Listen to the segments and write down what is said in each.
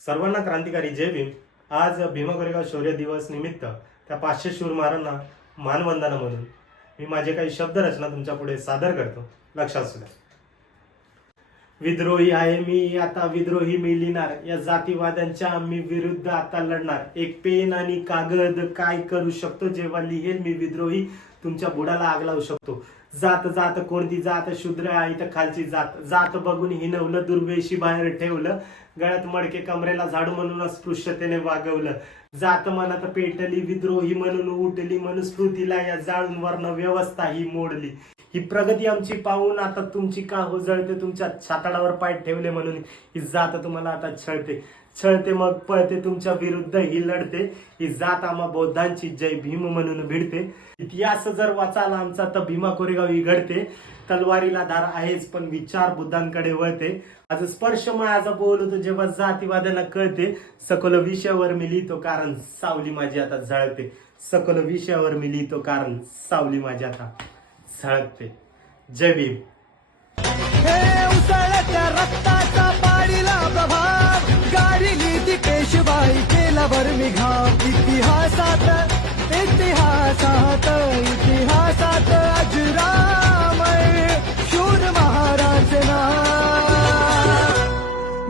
सर्वांना क्रांतिकारी जय भीम। आज भीमा कोरेगाव शौर्य दिवस निमित्त त्या 500 शूरमारांना मानवंदना म्हणून मी माझे काही शब्द रचना तुमच्या पुढे सादर करतो। लक्षात असू द्या। विद्रोही आहे मी, आता विद्रोही मी लिहिणार, या जातीवाद्यांच्या मी विरुद्ध आता लढणार। एक पेन आणि कागद काय करू शकतो, जेव्हा लिहेल मी विद्रोही तुमच्या बुडाला आग लावू शकतो। जात जात कोणती जात, शूद्र आहे तर खालची जात, जात बघून हिनवलं, दुर्वेशी बाहेर ठेवलं, गळ्यात मडके कमरेला झाडू म्हणून अस्पृश्यतेने वागवलं। जात मनात पेटली, विद्रोही म्हणून उठली, मनुस्मृतीला या जाळून वर्ण व्यवस्था ही मोडली। ही प्रगती आमची पाहून आता तुमची का जळते, तुमच्या छाताडावर पाय ठेवले म्हणून ही जात तुम्हाला आता छळते, छळते मग पळते, तुमच्या विरुद्ध ही लढते। ही जात आम्हा बौद्धांची जय भीम म्हणून भिडते। इतिहास जर वाचाल आमचा तर भीमा कोरेगाव ही घडते। तलवारीला धार आहेच पण विचार बुद्धांकडे वळते। आज स्पर्श माझा बोलतो जेव्हा जातीवाद्यांना कळते, सखोल विषयावर मी लिहितो कारण सावली माझी आता झळकते। सखोल विषयावर मी लिहितो कारण सावली माझी आता झळकते। जय भीम। हे उसळत्या रक्ताचा पाडीला प्रभाव, गाडीली ती पेशवाई केल्यावर मी घाव। इतिहासात इतिहासात इतिहासात अजरामर शूर महाराज नाव।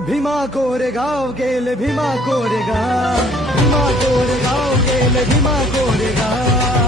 भीमा कोरेगाव गेले, भीमा कोरेगाव, भीमा कोरेगाव गेले, भीमा कोरेगाव।